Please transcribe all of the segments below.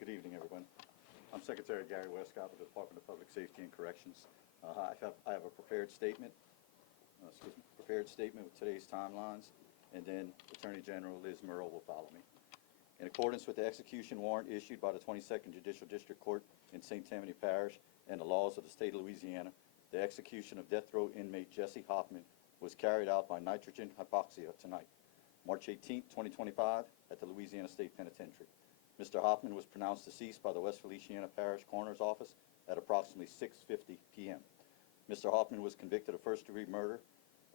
Good evening, everyone. I'm Secretary Gary Westcott with the Department of Public Safety and Corrections. I have a prepared statement with today's timelines, and then Attorney General Liz Murrow will follow me. In accordance with the execution warrant issued by the 22nd Judicial District Court in St. Tammany Parish and the laws of the state of Louisiana, the execution of death row inmate Jessie Hoffman was carried out by nitrogen hypoxia tonight, March 18, 2025, at the Louisiana State Penitentiary. Mr. Hoffman was pronounced deceased by the West Louisiana Parish Coroner's Office at approximately 6:50 p.m. Mr. Hoffman was convicted of first-degree murder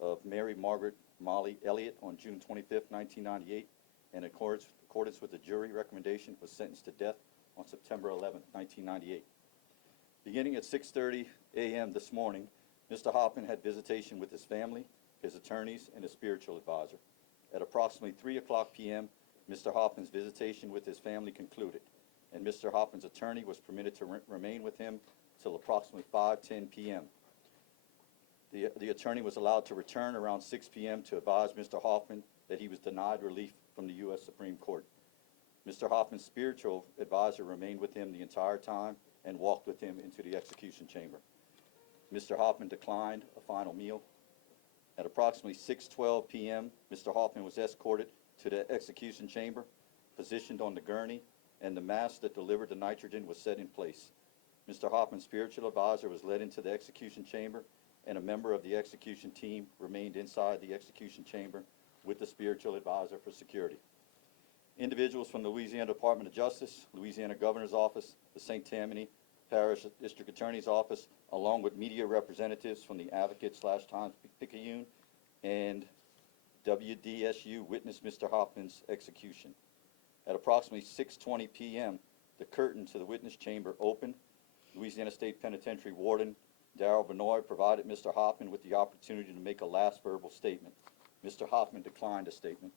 of Mary Margaret Molly Elliott on June 25, 1998, and in accordance with the jury recommendation, was sentenced to death on September 11, 1998. Beginning at 6:30 a.m. this morning, Mr. Hoffman had visitation with his family, his attorneys, and his spiritual advisor. At approximately 3 o'clock p.m., Mr. Hoffman's visitation with his family concluded, and Mr. Hoffman's attorney was permitted to remain with him till approximately 5:10 p.m. The attorney was allowed to return around 6 p.m. to advise Mr. Hoffman that he was denied relief from the U.S. Supreme Court. Mr. Hoffman's spiritual advisor remained with him the entire time and walked with him into the execution chamber. Mr. Hoffman declined a final meal. At approximately 6:12 p.m., Mr. Hoffman was escorted to the execution chamber, positioned on the gurney, and the mask that delivered the nitrogen was set in place. Mr. Hoffman's spiritual advisor was led into the execution chamber, and a member of the execution team remained inside the execution chamber with the spiritual advisor for security. Individuals from the Louisiana Department of Justice, Louisiana Governor's Office, the St. Tammany Parish District Attorney's Office, along with media representatives from the Advocate/Times-Picayune and WDSU witnessed Mr. Hoffman's execution. At approximately 6:20 p.m., the curtain to the witness chamber opened. Louisiana State Penitentiary Warden Darrell Benoit provided Mr. Hoffman with the opportunity to make a last verbal statement. Mr. Hoffman declined a statement.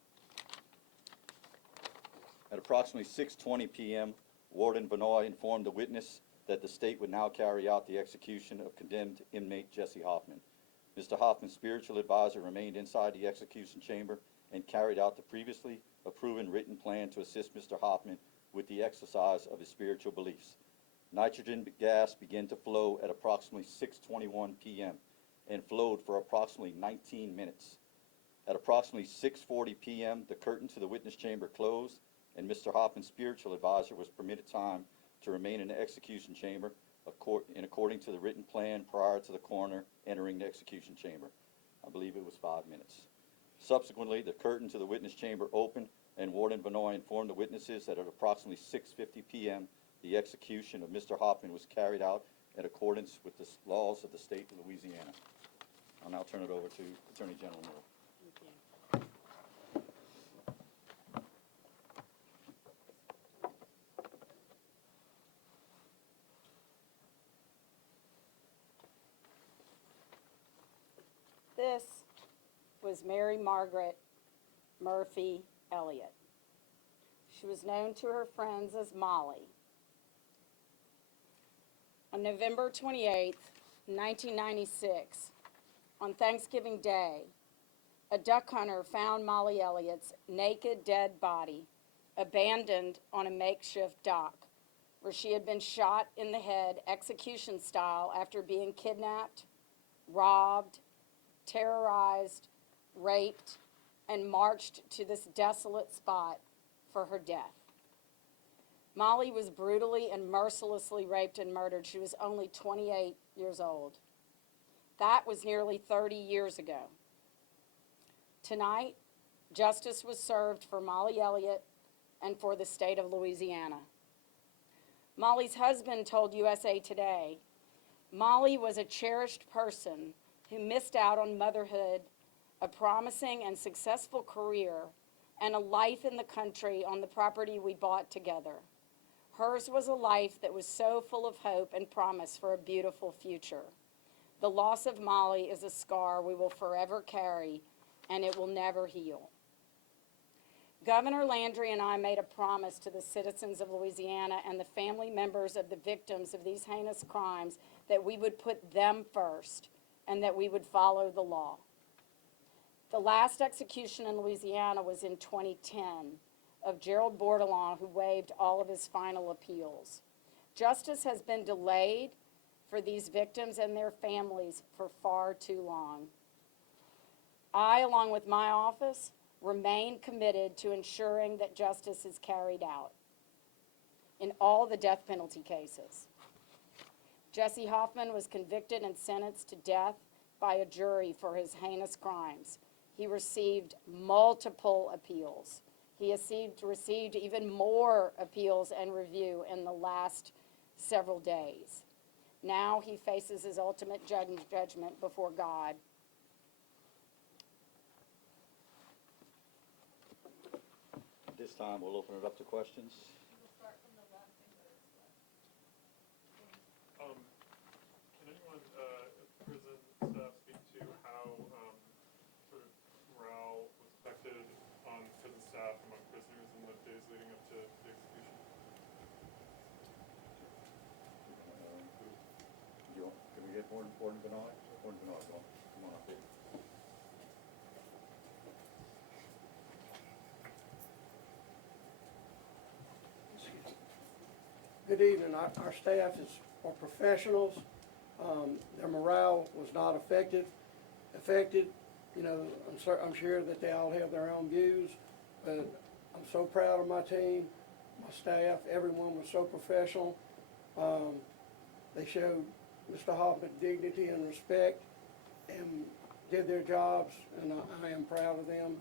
At approximately 6:20 p.m., Warden Benoit informed the witness that the state would now carry out the execution of condemned inmate Jessie Hoffman. Mr. Hoffman's spiritual advisor remained inside the execution chamber and carried out the previously approved written plan to assist Mr. Hoffman with the exercise of his spiritual beliefs. Nitrogen gas began to flow at approximately 6:21 p.m. and flowed for approximately 19 minutes. At approximately 6:40 p.m., the curtain to the witness chamber closed, and Mr. Hoffman's spiritual advisor was permitted time to remain in the execution chamber according to the written plan prior to the coroner entering the execution chamber. I believe it was 5 minutes. Subsequently, the curtain to the witness chamber opened, and Warden Benoit informed the witnesses that at approximately 6:50 p.m., the execution of Mr. Hoffman was carried out in accordance with the laws of the state of Louisiana. I'll now turn it over to Attorney General Murrow. Thank you. This was Mary Margaret Murphy Elliott. She was known to her friends as Molly. On November 28, 1996, on Thanksgiving Day, a duck hunter found Molly Elliott's naked, dead body abandoned on a makeshift dock where she had been shot in the head execution style after being kidnapped, robbed, terrorized, raped, and marched to this desolate spot for her death. Molly was brutally and mercilessly raped and murdered. She was only 28 years old. That was nearly 30 years ago. Tonight, justice was served for Molly Elliott and for the state of Louisiana. Molly's husband told USA Today, Molly was a cherished person who missed out on motherhood, a promising and successful career, and a life in the country on the property we bought together. Hers was a life that was so full of hope and promise for a beautiful future. The loss of Molly is a scar we will forever carry, and it will never heal. Governor Landry and I made a promise to the citizens of Louisiana and the family members of the victims of these heinous crimes that we would put them first and that we would follow the law. The last execution in Louisiana was in 2010, of Gerald Bordelon, who waived all of his final appeals. Justice has been delayed for these victims and their families for far too long. I, along with my office, remain committed to ensuring that justice is carried out in all the death penalty cases. Jessie Hoffman was convicted and sentenced to death by a jury for his heinous crimes. He received multiple appeals. He received even more appeals and review in the last several days. Now he faces his ultimate judgment before God. At this time, we'll open it up to questions. Can anyone, prison staff speak to how, sort of morale was affected on prison staff among prisoners in the days leading up to the execution? Can we get Warden Bernard? Warden Bernard, come on up here. Good evening. Our staff are professionals. Their morale was not affected. You know, I'm sure that they all have their own views, but I'm so proud of my team, my staff. Everyone was so professional. They showed Mr. Hoffman dignity and respect and did their jobs, and I am proud of them.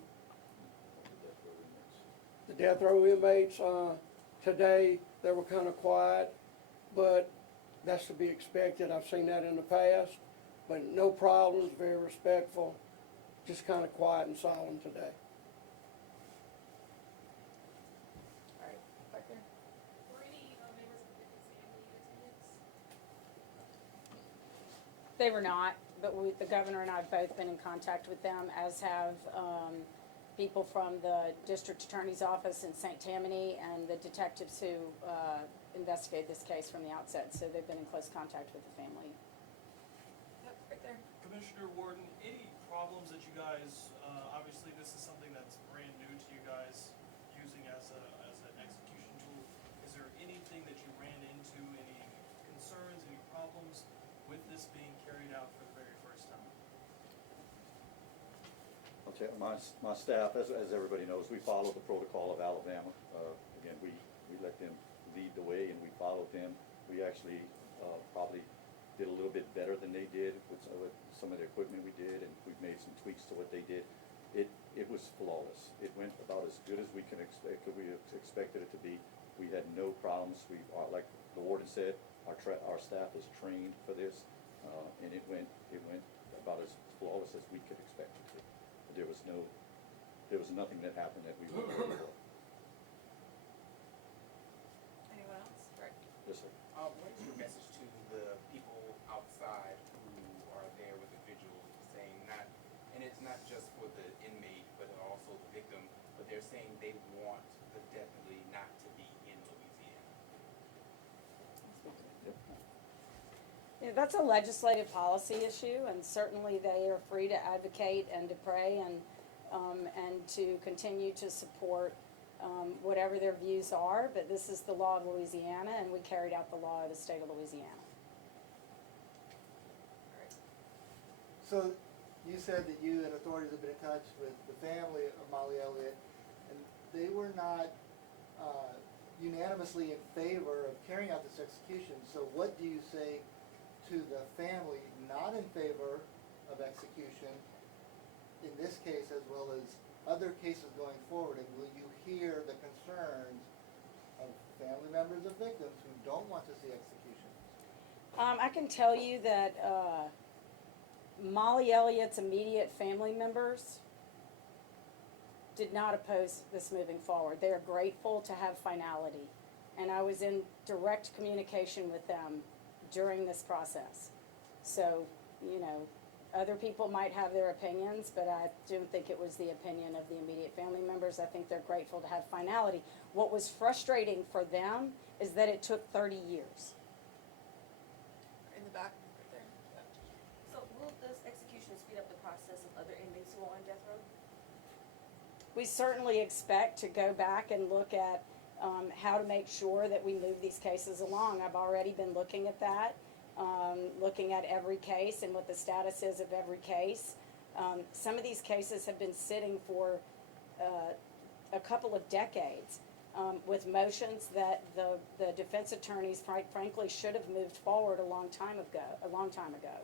The death row inmates, today, they were kind of quiet, but that's to be expected. I've seen that in the past, but no problems, very respectful, just kind of quiet and solemn today. All right, back there. Were any members of the victim's family in attendance? They were not, but the governor and I have both been in contact with them, as have people from the district attorney's office in St. Tammany and the detectives who investigated this case from the outset. So they've been in close contact with the family. Yep, right there. Commissioner Warden, any problems that you guys, obviously this is something that's brand new to you guys, using as an execution tool. Is there anything that you ran into, any concerns, any problems with this being carried out for the very first time? I'll tell you, my staff, as everybody knows, we follow the protocol of Alabama. Again, we let them lead the way and we followed them. We actually probably did a little bit better than they did with some of the equipment we did, and we've made some tweaks to what they did. It was flawless. It went about as good as we expected it to be. We had no problems. Like the warden said, our staff is trained for this, and it went about as flawless as we could expect it to. There was nothing that happened that we weren't aware of. Anyone else? Right. Yes, sir. What is your message to the people outside who are there with the vigil, saying and it's not just for the inmate, but also the victim, but they're saying they want the death penalty not to be in Louisiana? Yeah, that's a legislative policy issue, and certainly they are free to advocate and to pray and to continue to support whatever their views are. But this is the law of Louisiana, and we carried out the law of the state of Louisiana. So you said that you and authorities have been in touch with the family of Molly Elliott, and they were not unanimously in favor of carrying out this execution. So what do you say to the family not in favor of execution in this case as well as other cases going forward? And will you hear the concerns of family members of victims who don't want to see executions? I can tell you that Molly Elliott's immediate family members did not oppose this moving forward. They are grateful to have finality, and I was in direct communication with them during this process. So, you know, other people might have their opinions, but I don't think it was the opinion of the immediate family members. I think they're grateful to have finality. What was frustrating for them is that it took 30 years. In the back, right there. Yep. So will this execution speed up the process of other inmates who are on death row? we certainly expect to go back and look at how to make sure that we move these cases along. I've already been looking at that, looking at every case and what the status is of every case. Some of these cases have been sitting for a couple of decades with motions that the defense attorneys frankly should have moved forward a long time ago.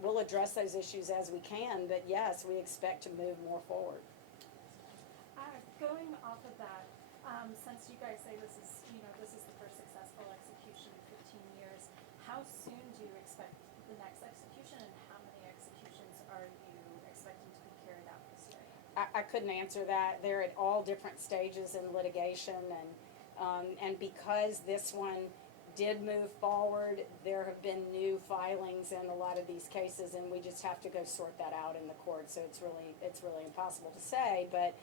We'll address those issues as we can, but yes, we expect to move more forward. Going off of that, since you guys say this is the first successful execution in 15 years, how soon do you expect the next execution, and how many executions are you expecting to be carried out this year? I couldn't answer that. They're at all different stages in litigation, and because this one did move forward, there have been new filings in a lot of these cases, and we just have to go sort that out in the court. So it's really impossible to say, but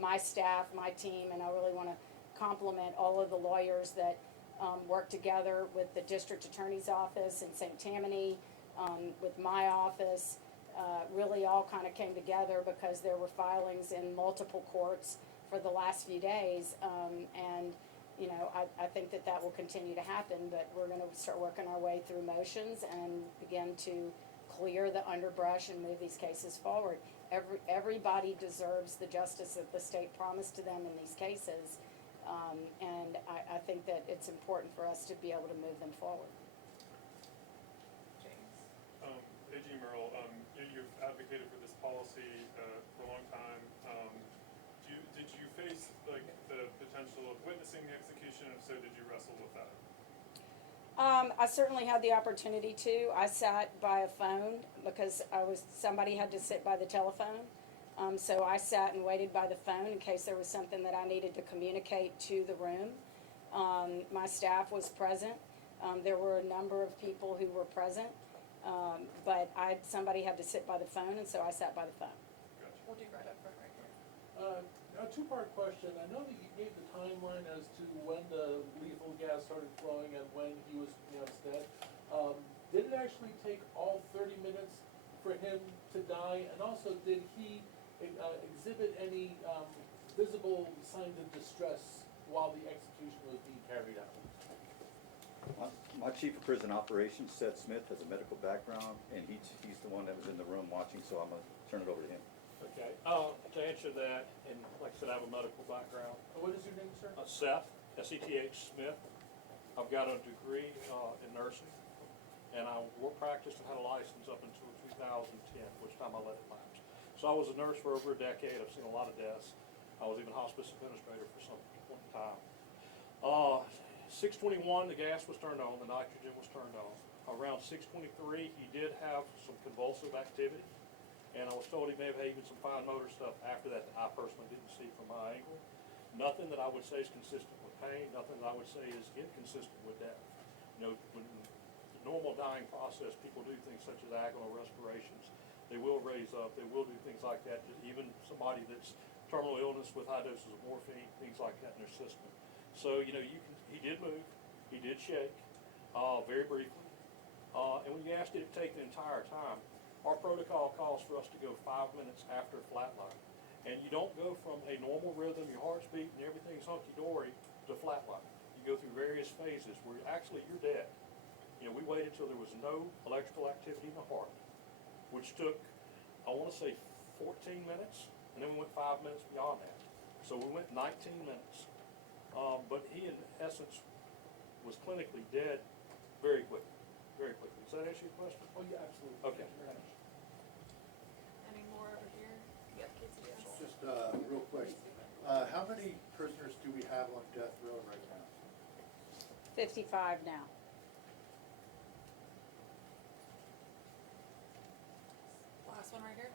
my staff, my team, and I really want to compliment all of the lawyers that work together with the district attorney's office in St. Tammany, with my office. Really all kind of came together because there were filings in multiple courts for the last few days, and you know, I think that will continue to happen, but we're going to start working our way through motions and begin to clear the underbrush and move these cases forward. Everybody deserves the justice that the state promised to them in these cases, and I think that it's important for us to be able to move them forward. James? AG Merle, you've advocated for this policy for a long time. Did you face like the potential of witnessing the execution? If so, did you wrestle with that? I certainly had the opportunity to. I sat by a phone because somebody had to sit by the telephone. So I sat and waited by the phone in case there was something that I needed to communicate to the room. My staff was present. There were a number of people who were present. But somebody had to sit by the phone, and so I sat by the phone. Gotcha. We'll do right up front right here. A two-part question. I know that you gave the timeline as to when the lethal gas started flowing and when he was pronounced dead. Did it actually take all 30 minutes for him to die? And also, did he exhibit any visible signs of distress while the execution was being carried out? My chief of prison operations, Seth Smith, has a medical background, and he's the one that was in the room watching, so I'm going to turn it over to him. Okay, to answer that, and like I said, I have a medical background. What is your name, sir? Seth, S-E-T-H Smith. I've got a degree in nursing, and I practiced and had a license up until 2010, which time I let it lapse. So I was a nurse for over a decade. I've seen a lot of deaths. I was even hospice administrator for some point in time. 6:21, the gas was turned on, the nitrogen was turned on. Around 6:23, he did have some convulsive activity. And I was told he may have had even some fine motor stuff after that I personally didn't see from my angle. Nothing that I would say is consistent with pain, nothing that I would say is inconsistent with death. You know, when the normal dying process, people do things such as agonal respirations. They will raise up, they will do things like that, even somebody that's terminal illness with high doses of morphine, things like that in their system. So, you know, he did move, he did shake, very briefly. And when you asked did it take the entire time, our protocol calls for us to go 5 minutes after flatline. And you don't go from a normal rhythm, your heart's beating, everything's hunky-dory, to flatline. You go through various phases where you're dead. You know, we waited till there was no electrical activity in the heart, which took, I want to say 14 minutes, and then we went 5 minutes beyond that. So we went 19 minutes. But he, in essence, was clinically dead very quickly, very quickly. Does that answer your question? Oh, yeah, absolutely. Okay. Thank you very much. Any more over here? Yep, KCS. Just real quick, how many prisoners do we have on death row right now? 55 now. Last one right here.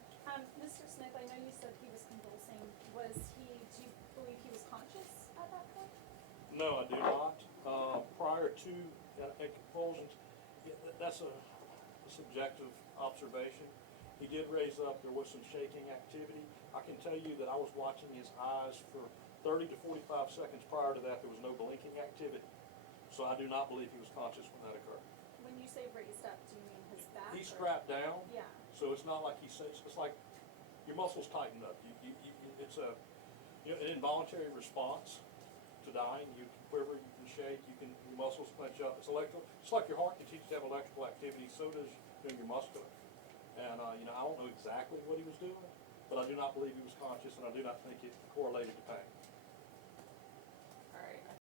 Mr. Smith, I know you said he was convulsing. Do you believe he was conscious at that point? No, I do not. Prior to convulsions, that's a subjective observation. He did raise up. There was some shaking activity. I can tell you that I was watching his eyes for 30 to 45 seconds prior to that. There was no blinking activity. So I do not believe he was conscious when that occurred. When you say raised up, do you mean his back? He's or- strapped down. Yeah. So it's not like he says, it's like your muscles tighten up. You it's a, you know, an involuntary response to dying. You can quiver, you can shake, your muscles clench up. It's electrical, it's like your heart continues to have electrical activity, so does, you know, your muscular. And, you know, I don't know exactly what he was doing, but I do not believe he was conscious, and I do not think it correlated to pain.